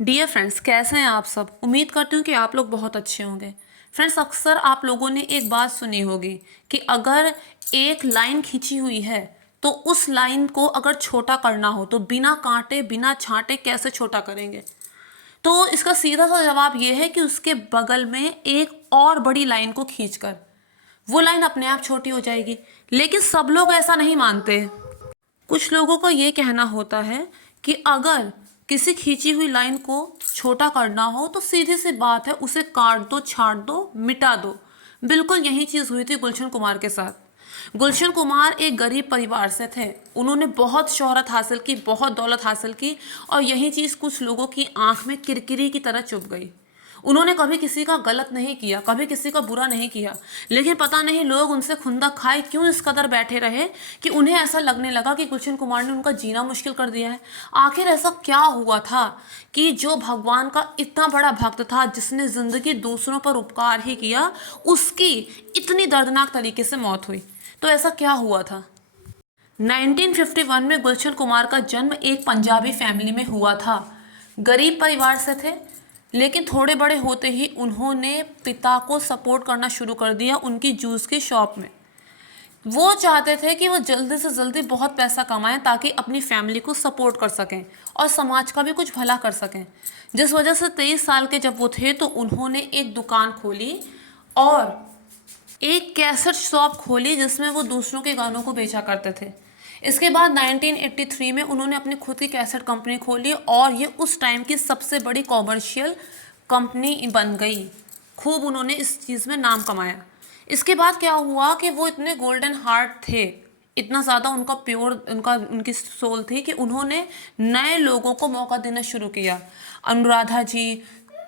Dear friends, कैसे हैं आप सब। उम्मीद करती हूँ कि आप लोग बहुत अच्छे होंगे। फ्रेंड्स, अक्सर आप लोगों ने एक बात सुनी होगी कि अगर एक लाइन खींची हुई है तो उस लाइन को अगर छोटा करना हो तो बिना कांटे बिना छांटे कैसे छोटा करेंगे। तो इसका सीधा सा जवाब ये है कि उसके बगल में एक और बड़ी लाइन को खींचकर वो लाइन अपने आप छोटी हो जाएगी। लेकिन सब लोग ऐसा नहीं मानते। कुछ लोगों का ये कहना होता है कि अगर किसी खींची हुई लाइन को छोटा करना हो तो सीधी सी बात है, उसे काट दो, छाट दो, मिटा दो। बिल्कुल यही चीज़ हुई थी गुलशन कुमार के साथ। गुलशन कुमार एक गरीब परिवार से थे। उन्होंने बहुत शोहरत हासिल की, बहुत दौलत हासिल की, और यही चीज़ कुछ लोगों की आंख में किरकिरी की तरह चुभ गई। उन्होंने कभी किसी का गलत नहीं किया, कभी किसी का बुरा नहीं किया, लेकिन पता नहीं लोग उनसे खुंदक खाए क्यों इस कदर बैठे रहे कि उन्हें ऐसा लगने लगा कि गुलशन कुमार ने उनका जीना मुश्किल कर दिया है। आखिर ऐसा क्या हुआ था कि जो भगवान का इतना बड़ा भक्त था, जिसने ज़िंदगी दूसरों पर उपकार ही किया, उसकी इतनी दर्दनाक तरीके से मौत हुई। तो ऐसा क्या हुआ था। 1951 में गुलशन कुमार का जन्म एक पंजाबी फैमिली में हुआ था। गरीब परिवार से थे, लेकिन थोड़े बड़े होते ही उन्होंने पिता को सपोर्ट करना शुरू कर दिया उनकी जूस की शॉप में। वो चाहते थे कि वो जल्दी से जल्दी बहुत पैसा कमाएं ताकि अपनी फैमिली को सपोर्ट कर सकें और समाज का भी कुछ भला कर सकें। जिस वजह से 23 साल के जब वो थे तो उन्होंने एक दुकान खोली और एक कैसेट शॉप खोली जिसमें वो दूसरों के गानों को बेचा करते थे। इसके बाद 1983 में उन्होंने अपनी खुद की कैसेट कंपनी खोली और ये उस टाइम की सबसे बड़ी कॉमर्शियल कंपनी बन गई। खूब उन्होंने इस चीज़ में नाम कमाया। इसके बाद क्या हुआ कि वो इतने गोल्डन हार्ट थे, इतना ज़्यादा उनका प्योर उनकी सोल थी कि उन्होंने नए लोगों को मौका देना शुरू किया। अनुराधा जी,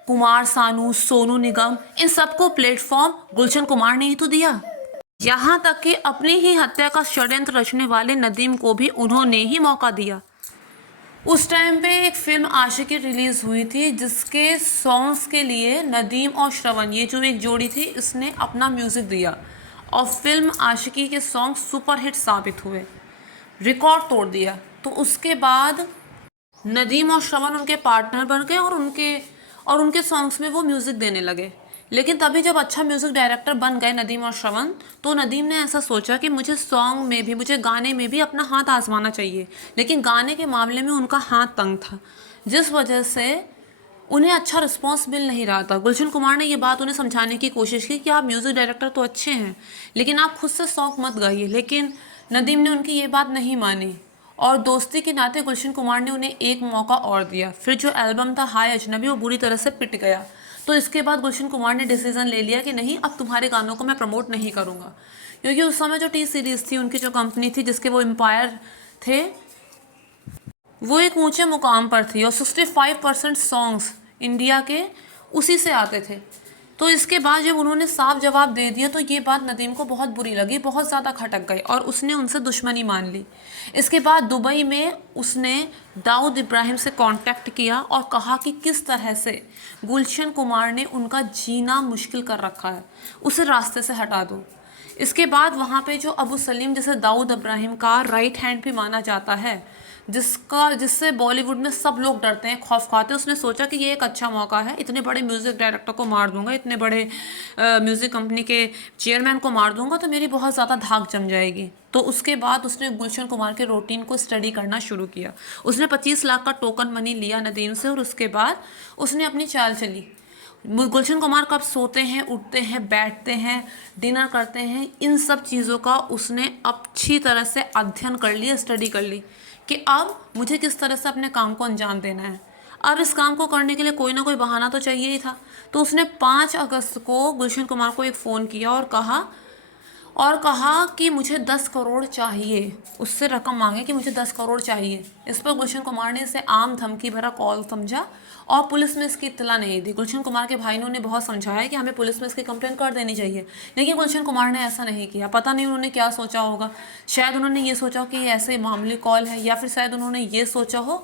कुमार सानू, सोनू निगम, इन सबको प्लेटफॉर्म गुलशन कुमार ने ही तो दिया। यहाँ तक कि अपनी ही हत्या का षड्यंत्र रचने वाले नदीम को भी उन्होंने ही मौका दिया। उस टाइम पे एक फिल्म आशिकी रिलीज हुई थी जिसके सॉन्ग्स के लिए नदीम और श्रवण, ये जो एक जोड़ी थी, इसने अपना म्यूज़िक दिया और फिल्म आशिकी के सॉन्ग सुपरहिट साबित हुए, रिकॉर्ड तोड़ दिया। तो उसके बाद नदीम और श्रवण उनके पार्टनर बन गए और उनके सॉन्ग्स में वो म्यूज़िक देने लगे। लेकिन तभी जब अच्छा म्यूज़िक डायरेक्टर बन गए नदीम और श्रवण, तो नदीम ने ऐसा सोचा कि मुझे सॉन्ग में भी, मुझे गाने में भी अपना हाथ आजमाना चाहिए। लेकिन गाने के मामले में उनका हाथ तंग था, जिस वजह से उन्हें अच्छा रिस्पॉन्स मिल नहीं रहा था। गुलशन कुमार ने ये बात उन्हें समझाने की कोशिश की कि आप म्यूज़िक डायरेक्टर तो अच्छे हैं, लेकिन आप खुद से सॉन्ग मत गाइए। लेकिन नदीम ने उनकी ये बात नहीं मानी और दोस्ती के नाते गुलशन कुमार ने उन्हें एक मौका और दिया। फिर जो एल्बम था हाय अजनबी, वो बुरी तरह से पिट गया। तो इसके बाद गुलशन कुमार ने डिसीजन ले लिया कि नहीं, अब तुम्हारे गानों को मैं प्रमोट नहीं करूँगा। क्योंकि उस समय जो टी सीरीज़ थी, उनकी जो कंपनी थी जिसके वो एम्पायर थे, वो एक ऊंचे मुकाम पर थी और 65% सॉन्ग्स इंडिया के उसी से आते थे। तो इसके बाद जब उन्होंने साफ जवाब दे दिया तो ये बात नदीम को बहुत बुरी लगी, बहुत ज़्यादा खटक गई और उसने उनसे दुश्मनी मान ली। इसके बाद दुबई में उसने दाऊद इब्राहिम से कांटेक्ट किया और कहा कि किस तरह से गुलशन कुमार ने उनका जीना मुश्किल कर रखा है, उसे रास्ते से हटा दो। इसके बाद वहाँ पे जो अबू सलीम, जैसे दाऊद इब्राहिम का राइट हैंड भी माना जाता है, जिससे बॉलीवुड में सब लोग डरते हैं, खौफ खाते हैं, उसने सोचा कि ये एक अच्छा मौका है, इतने बड़े म्यूज़िक डायरेक्टर को मार दूंगा, इतने बड़े म्यूज़िक कंपनी के चेयरमैन को मार दूंगा तो मेरी बहुत ज़्यादा धाक जम जाएगी। तो उसके बाद उसने गुलशन कुमार के रूटीन को स्टडी करना शुरू किया। उसने 25 लाख का टोकन मनी लिया नदीम से और उसके बाद उसने अपनी चाल चली। गुलशन कुमार कब सोते हैं, उठते हैं, बैठते हैं, डिनर करते हैं, इन सब चीज़ों का उसने अच्छी तरह से अध्ययन कर लिया, स्टडी कर ली कि अब मुझे किस तरह से अपने काम को अंजाम देना है। अब इस काम को करने के लिए कोई ना कोई बहाना तो चाहिए ही था। तो उसने 5 अगस्त को गुलशन कुमार को एक फ़ोन किया और कहा कि मुझे 10 करोड़ चाहिए, उससे रकम मांगे कि मुझे 10 करोड़ चाहिए। इस पर गुलशन कुमार ने इसे आम धमकी भरा कॉल समझा और पुलिस में इसकी इत्तला नहीं दी। गुलशन कुमार के भाई ने उन्हें बहुत समझाया कि हमें पुलिस में इसकी कंप्लेन कर देनी चाहिए, लेकिन गुलशन कुमार ने ऐसा नहीं किया। पता नहीं उन्होंने क्या सोचा होगा। शायद उन्होंने ये सोचा कि ये ऐसे मामूली कॉल है, या फिर शायद उन्होंने ये सोचा हो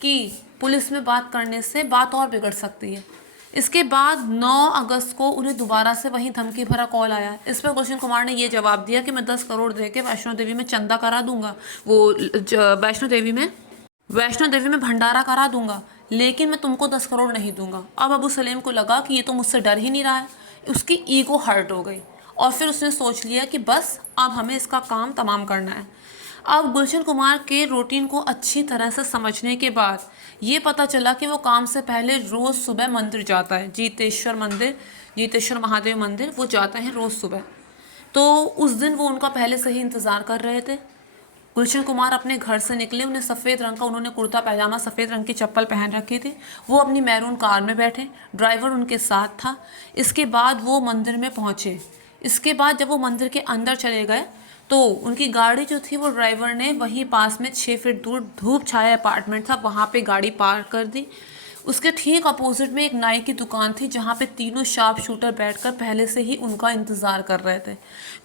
कि पुलिस में बात करने से बात और बिगड़ सकती है। इसके बाद 9 अगस्त को उन्हें दोबारा से वही धमकी भरा कॉल आया। इस पर गुलशन कुमार ने ये जवाब दिया कि मैं 10 करोड़ दे के वैष्णो देवी में चंदा करा दूंगा, वो वैष्णो देवी में भंडारा करा दूंगा, लेकिन मैं तुमको 10 करोड़ नहीं दूंगा। अब अबू सलीम को लगा कि ये तो मुझसे डर ही नहीं रहा है, उसकी ईगो हर्ट हो गई और फिर उसने सोच लिया कि बस अब हमें इसका काम तमाम करना है। अब गुलशन कुमार के रूटीन को अच्छी तरह से समझने के बाद ये पता चला कि वो काम से पहले रोज़ सुबह मंदिर जाता है, जीतेश्वर मंदिर, जीतेश्वर महादेव मंदिर वो जाता है रोज़ सुबह। तो उस दिन वो उनका पहले से ही इंतज़ार कर रहे थे। गुलशन कुमार अपने घर से निकले, उन्हें सफ़ेद रंग का उन्होंने कुर्ता पैजामा, सफ़ेद रंग की चप्पल पहन रखी थी। वो अपनी मैरून कार में बैठे, ड्राइवर उनके साथ था। इसके बाद वो मंदिर में पहुँचे। इसके बाद जब वो मंदिर के अंदर चले गए तो उनकी गाड़ी जो थी वो ड्राइवर ने वहीं पास में 6 फीट दूर धूप छाया अपार्टमेंट था, वहाँ पे गाड़ी पार्क कर दी। उसके ठीक अपोजिट में एक नाई की दुकान थी जहाँ पे तीनों शार्प शूटर बैठकर पहले से ही उनका इंतज़ार कर रहे थे।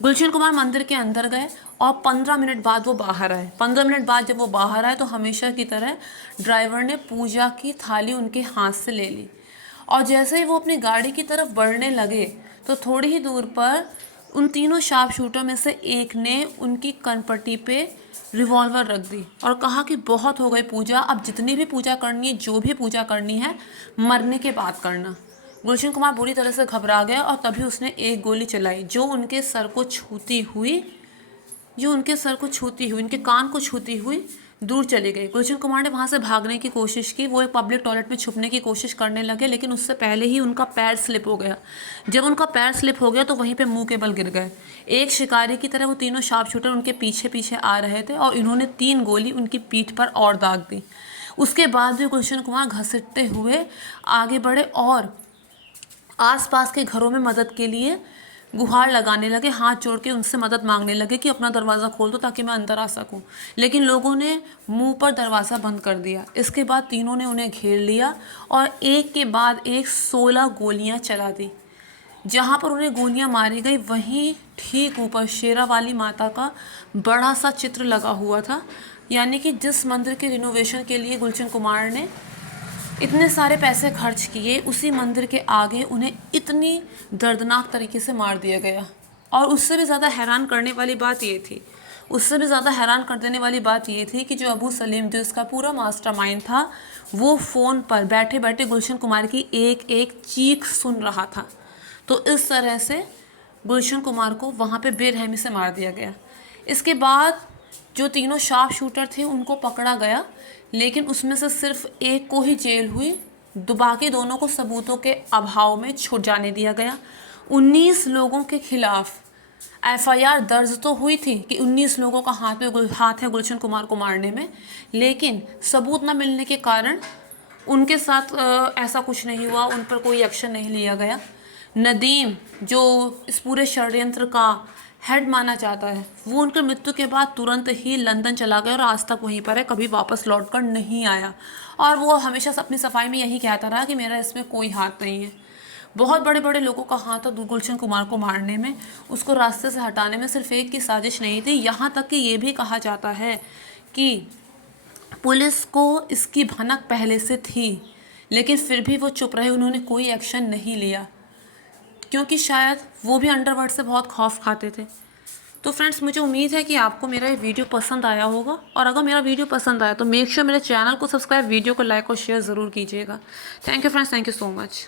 गुलशन कुमार मंदिर के अंदर गए और 15 मिनट बाद वो बाहर आए। 15 मिनट बाद जब वो बाहर आए तो हमेशा की तरह ड्राइवर ने पूजा की थाली उनके हाथ से ले ली और जैसे ही वो अपनी गाड़ी की तरफ बढ़ने लगे तो थोड़ी ही दूर पर उन तीनों शार्प शूटर में से एक ने उनकी कनपट्टी पे रिवॉल्वर रख दी और कहा कि बहुत हो गई पूजा, अब जितनी भी पूजा करनी है, जो भी पूजा करनी है, मरने के बाद करना। गुलशन कुमार बुरी तरह से घबरा गया और तभी उसने एक गोली चलाई जो उनके सर को छूती हुई, उनके कान को छूती हुई दूर चली गई। गुलशन कुमार ने वहाँ से भागने की कोशिश की, वो एक पब्लिक टॉयलेट में छुपने की कोशिश करने लगे, लेकिन उससे पहले ही उनका पैर स्लिप हो गया। जब उनका पैर स्लिप हो गया तो वहीं पे मुंह के बल गिर गए। एक शिकारी की तरह वो तीनों शार्प शूटर उनके पीछे पीछे आ रहे थे और इन्होंने 3 गोली उनकी पीठ पर और दाग दी। उसके बाद भी गुलशन कुमार घसीटते हुए आगे बढ़े और आसपास के घरों में मदद के लिए गुहार लगाने लगे, हाथ जोड़ के उनसे मदद मांगने लगे कि अपना दरवाज़ा खोल दो ताकि मैं अंदर आ सकूं। लेकिन लोगों ने मुंह पर दरवाज़ा बंद कर दिया। इसके बाद तीनों ने उन्हें घेर लिया और एक के बाद एक 16 गोलियां चला दी। जहां पर उन्हें गोलियां मारी गई वहीं ठीक ऊपर शेरावाली माता का बड़ा सा चित्र लगा हुआ था, यानी कि जिस मंदिर के रिनोवेशन के लिए गुलशन कुमार ने इतने सारे पैसे खर्च किए, उसी मंदिर के आगे उन्हें इतनी दर्दनाक तरीके से मार दिया गया। और उससे भी ज़्यादा हैरान करने वाली बात ये थी, कि जो अबू सलीम, जो इसका पूरा मास्टरमाइंड था, वो फ़ोन पर बैठे बैठे गुलशन कुमार की एक एक चीख सुन रहा था। तो इस तरह से गुलशन कुमार को वहाँ पे बेरहमी से मार दिया गया। इसके बाद जो तीनों शार्प शूटर थे उनको पकड़ा गया, लेकिन उसमें से सिर्फ एक को ही जेल हुई, बाकी दोनों को सबूतों के अभाव में छूट जाने दिया गया। 19 लोगों के खिलाफ एफआईआर दर्ज तो हुई थी कि 19 लोगों का हाथ है गुलशन कुमार को मारने में, लेकिन सबूत न मिलने के कारण उनके साथ ऐसा कुछ नहीं हुआ, उन पर कोई एक्शन नहीं लिया गया। नदीम, जो इस पूरे षड्यंत्र का हेड माना जाता है, वो उनकी मृत्यु के बाद तुरंत ही लंदन चला गया और आज तक वहीं पर है, कभी वापस लौटकर नहीं आया। और वो हमेशा अपनी सफाई में यही कहता रहा कि मेरा इसमें कोई हाथ नहीं है। बहुत बड़े बड़े लोगों का हाथ था गुलशन कुमार को मारने में, उसको रास्ते से हटाने में। सिर्फ एक की साजिश नहीं थी, यहाँ तक कि ये भी कहा जाता है कि पुलिस को इसकी भनक पहले से थी, लेकिन फिर भी वो चुप रहे, उन्होंने कोई एक्शन नहीं लिया, क्योंकि शायद वो भी अंडरवर्ल्ड से बहुत खौफ खाते थे। तो फ्रेंड्स, मुझे उम्मीद है कि आपको मेरा ये वीडियो पसंद आया होगा, और अगर मेरा वीडियो पसंद आया तो मेक श्योर मेरे चैनल को सब्सक्राइब, वीडियो को लाइक और शेयर ज़रूर कीजिएगा। Thank you friends, thank you so much.